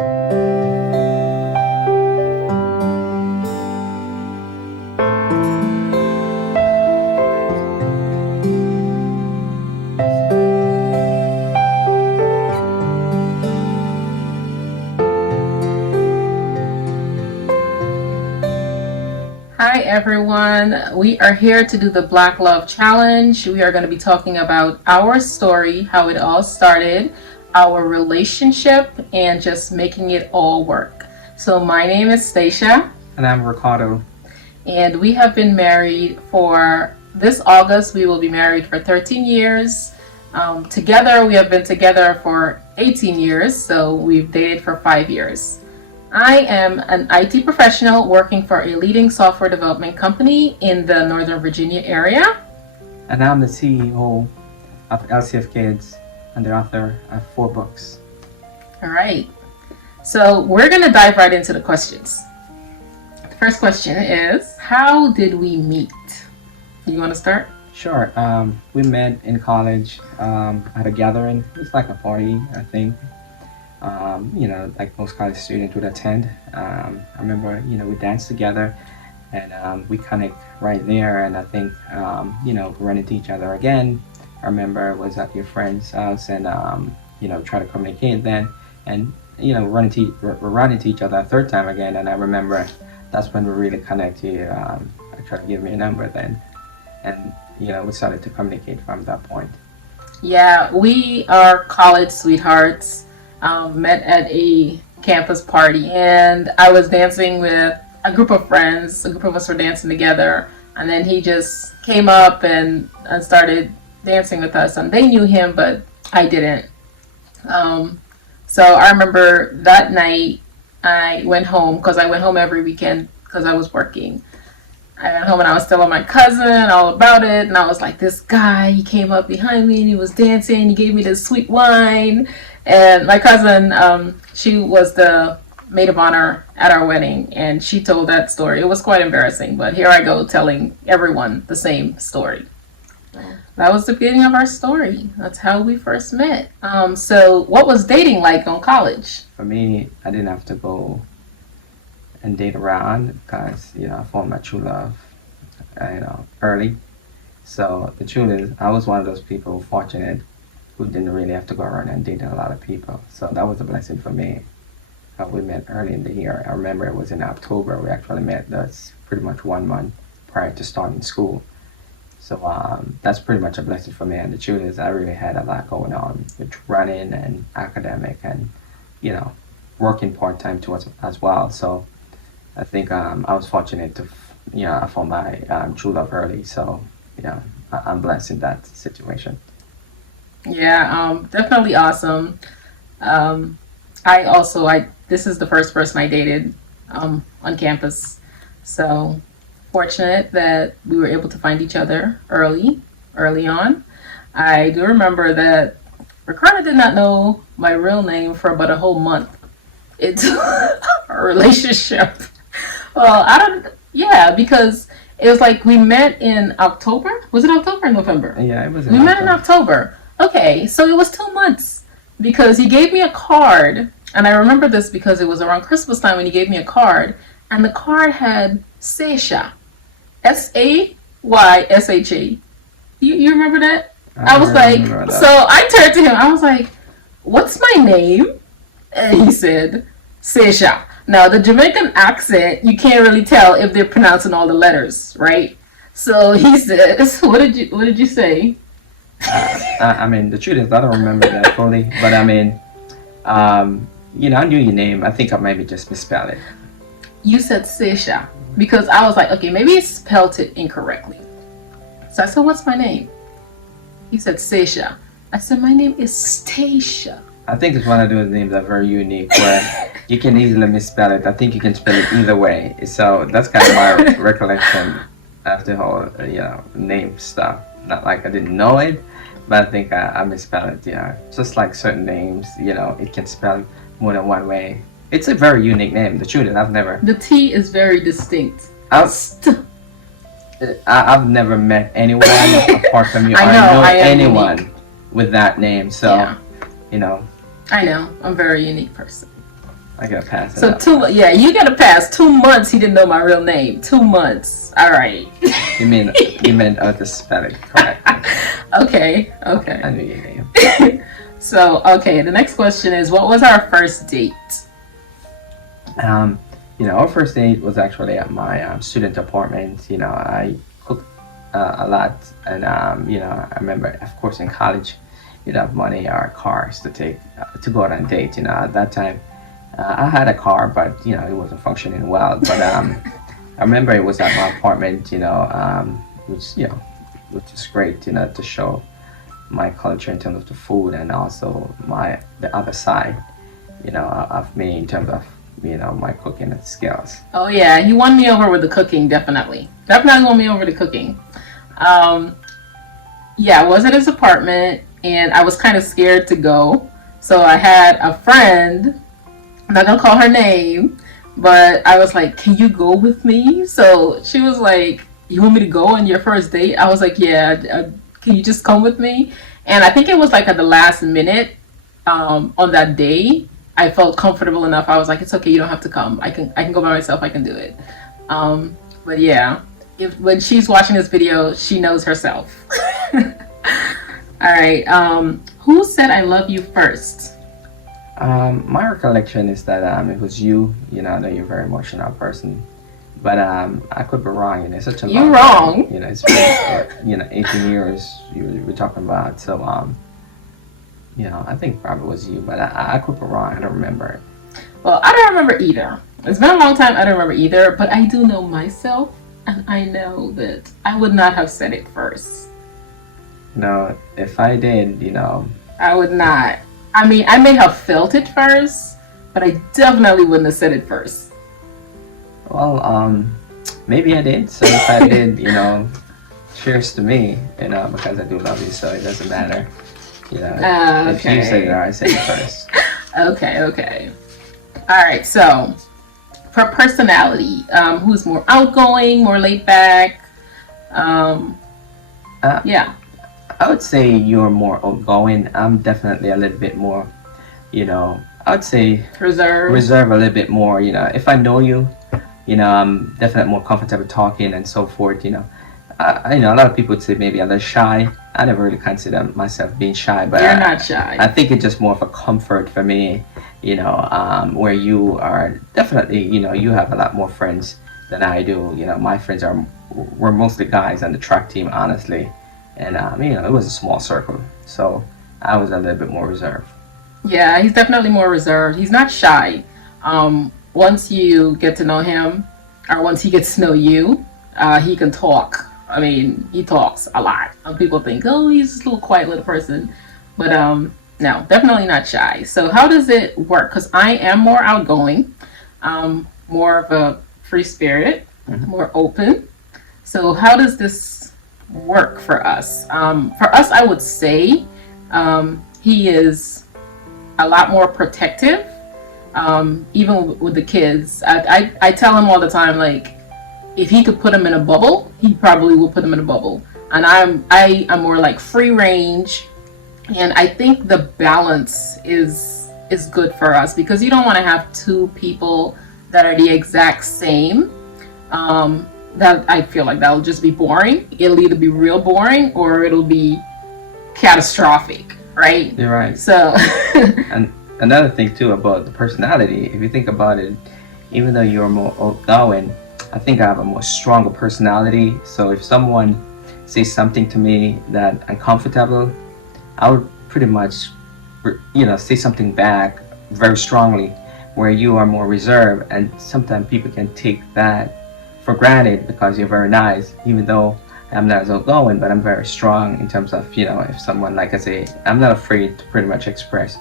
Hi everyone, we are here to do the Black Love Challenge. We are going to be talking about our story, how it all started, our relationship, and just making it all work. So, my name is Stacia, And I'm Ricardo. and we have been married for this August. We will be married for 13 years. Together, we have been together for 18 years, so we've dated for 5 years. I am an IT professional working for a leading software development company in the Northern Virginia area. And I'm the CEO of LCF Kids and the author of 4 books. All right. So we're going to dive right into the questions. The first question is, how did we meet? You want to start? Sure. We met in college at a gathering. It was like a party, I think. Like most college students would attend. I remember, we danced together and we connect right there. And I think, we ran into each other again. I remember it was at your friend's house and, try to communicate then. And, run into each other a third time again. And I remember that's when we really connected. I tried to give me a number then. And, we started to communicate from that point. Yeah, we are college sweethearts. Met at a campus party, and I was dancing with a group of friends. A group of us were dancing together, and then he just came up and started dancing with us. And they knew him, but I didn't. So I remember that night I went home because I went home every weekend because I was working. I went home and I was telling my cousin all about it, and I was like, this guy, he came up behind me and he was dancing, he gave me this sweet wine. And my cousin, she was the maid of honor at our wedding, and she told that story. It was quite embarrassing, but here I go telling everyone the same story. That was the beginning of our story. That's how we first met. So what was dating like on college? For me, I didn't have to go and date around because, I found my true love, early. So the truth is, I was one of those people fortunate who didn't really have to go around and date a lot of people. So that was a blessing for me. We met early in the year. I remember it was in October. We actually met. That's pretty much 1 month prior to starting school. So that's pretty much a blessing for me. And the truth is, I really had a lot going on with running and academic and, working part-time too as well. So I think I was fortunate to, I found my true love early. So, I'm blessed in that situation. Yeah, definitely awesome. I this is the first person I dated on campus. So fortunate that we were able to find each other early on. I do remember that Ricardo did not know my real name for about a whole month into our relationship. Well, I don't, yeah, because it was like we met in October. Was it October or November? Yeah, it was We in met in October. October. Okay, so it was 2 months because he gave me a card, and I remember this because it was around Christmas time when he gave me a card, and the card had Seisha, Saysha. You remember that? I was like, remember that. so I turned to him. I was like, "What's my name?" And he said, Seisha. Now the Jamaican accent, you can't really tell if they're pronouncing all the letters, right? So he says, What did you say?" I mean, the truth is, I don't remember that fully, but I mean, I knew your name. I think I maybe just misspelled it. You said Seisha because I was like, okay, maybe he spelled it incorrectly. So I said, "What's my name?" He said Seisha. I said, "My name is Stacia." I think it's one of those names that are very unique where you can easily misspell it. I think you can spell it either way. So that's kind of my recollection of the whole, name stuff. Not like I didn't know it, but I think I misspelled it. Yeah, just like certain names, it can spell more than one way. It's a very unique name. The truth is, The T is very distinct. I've, I've never met anyone apart from you. I know, I am anyone unique. with that name. So, Yeah. you know, I know. I'm a very unique person. I gotta pass it So up. yeah, you gotta pass. 2 months he didn't know my real name. 2 months. All right. You meant to spell it correctly. Okay. I knew your name. So okay, the next question is, what was our first date? Our first date was actually at my student apartment. I cooked a lot, and I remember, of course, in college, you'd have money or cars to take to go out on date. At that time, I had a car, but it wasn't functioning well. But I remember it was at my apartment. Which is great. To show my culture in terms of the food and also the other side. Of me in terms of my cooking skills. Oh yeah, he won me over with the cooking, definitely. Definitely won me over the cooking. Yeah, I was at his apartment and I was kind of scared to go. So I had a friend, I'm not gonna call her name, but I was like, can you go with me? So she was like, you want me to go on your first date? I was like, yeah, can you just come with me? And I think it was like at the last minute on that day, I felt comfortable enough. I was like, it's okay, you don't have to come. I can go by myself. I can do it. But yeah, when she's watching this video, she knows herself. All right. Who said I love you first? My recollection is that it was you. I know you're a very emotional person, but I could be wrong. It's such a You're long wrong. time. It's been 18 years we're talking about. So I think probably was you, but I could be wrong. I don't remember it. Well, I don't remember either. It's been a long time. I don't remember either, but I do know myself, and I know that I would not have said it first. If I did, I would not. I mean, I may have felt it first, but I definitely wouldn't have said it first. well, maybe I did. So if I did, cheers to me, because I do love you, so it doesn't matter. If you say it or I say it first. Okay. All right, so for personality, who's more outgoing, more laid back? Yeah. I would say you're more outgoing. I'm definitely a little bit more, I would say reserve a little bit more. If I know you, I'm definitely more comfortable talking and so forth. A lot of people would say maybe I'm a little shy. I never really consider myself being shy, but You're not shy. I think it's just more of a comfort for me, where you are definitely, you have a lot more friends than I do. My friends were mostly guys on the track team, honestly. And, it was a small circle. So I was a little bit more reserved. Yeah, he's definitely more reserved. He's not shy. Once you get to know him, or once he gets to know you, he can talk. I mean, he talks a lot. People think, oh, he's just a little quiet little person. But no, definitely not shy. So how does it work? Because I am more outgoing, more of a free spirit, more open. So how does this work for us? For us, I would say he is a lot more protective, even with the kids. I tell him all the time, like, if he could put them in a bubble, he probably will put them in a bubble. And I am more like free range, and I think the balance is good for us, because you don't want to have two people that are the exact same. That I feel like that'll just be boring. It'll either be real boring or it'll be catastrophic, right? You're right. So And another thing too about the personality, if you think about it, even though you're more outgoing, I think I have a more stronger personality. So if someone says something to me that I'm comfortable, I would pretty much, say something back very strongly, where you are more reserved, and sometimes people can take that for granted because you're very nice, even though I'm not as outgoing, but I'm very strong in terms of, if someone, like I say, I'm not afraid to pretty much express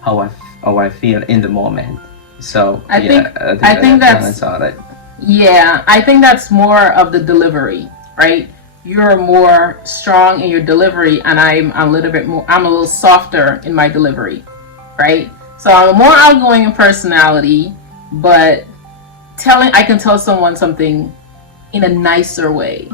how I feel in the moment. So I think that's all that. Yeah, I think that's more of the delivery, right? You're more strong in your delivery, and I'm a little softer in my delivery, right? So I'm more outgoing in personality, but I can tell someone something in a nicer way.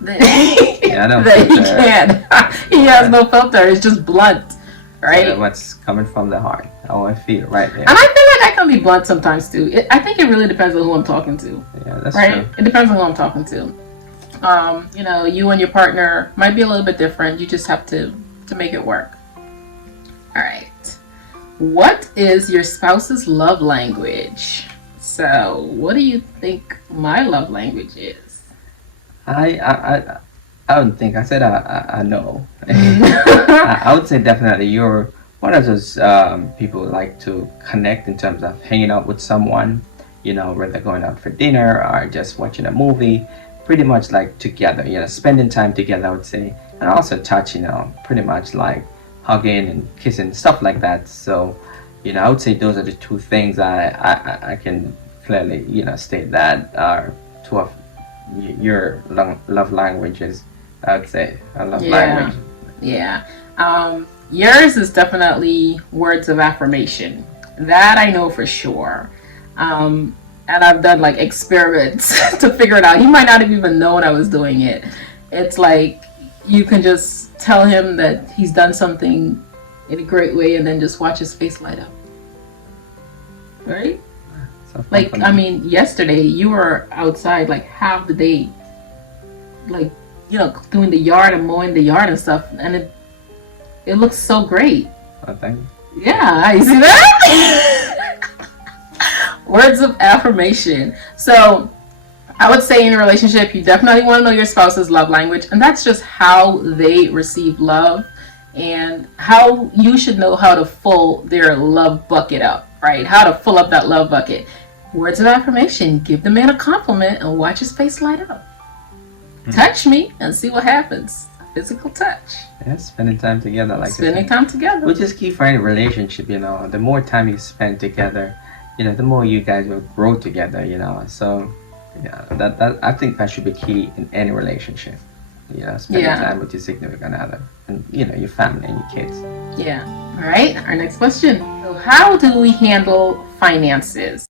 Yeah, I don't that he filter. can. He has no filter. It's just blunt, right? What's coming from the heart. how I feel right there. And I feel like I can be blunt sometimes too. I think it really depends on who I'm talking to. Yeah, that's right? true. It depends on who I'm talking to. You and your partner might be a little bit different. You just have to make it work. All right. What is your spouse's love language? So, what do you think my love language is? I don't think I said I know. I would say definitely you're one of those people who like to connect in terms of hanging out with someone, whether going out for dinner or just watching a movie, pretty much like together, spending time together, I would say, and also touch, pretty much like hugging and kissing, stuff like that. So, I would say those are the two things I can clearly, state that are two of your love languages. I would say I love Yeah. language. Yeah. Yours is definitely words of affirmation. That I know for sure. And I've done like experiments to figure it out. He might not have even known I was doing it. It's like you can just tell him that he's done something in a great way and then just watch his face light up. Right? So Like, I mean, yesterday you were outside like half the day, like, doing the yard and mowing the yard and stuff, and it looks so great. I think. Yeah, you see that? Words of affirmation. So, I would say in a relationship, you definitely want to know your spouse's love language, and that's just how they receive love and how you should know how to fill their love bucket up, right? How to fill up that love bucket. Words of affirmation. Give the man a compliment and watch his face light up. Touch me and see what happens. Physical touch. Yeah, spending time together, like Spending time together. which is key for any relationship. The more time you spend together, the more you guys will grow together. So yeah, that I think that should be key in any relationship. Spending Yeah. time with your significant other and your family and your kids. Yeah. All right. Our next question. So how do we handle finances?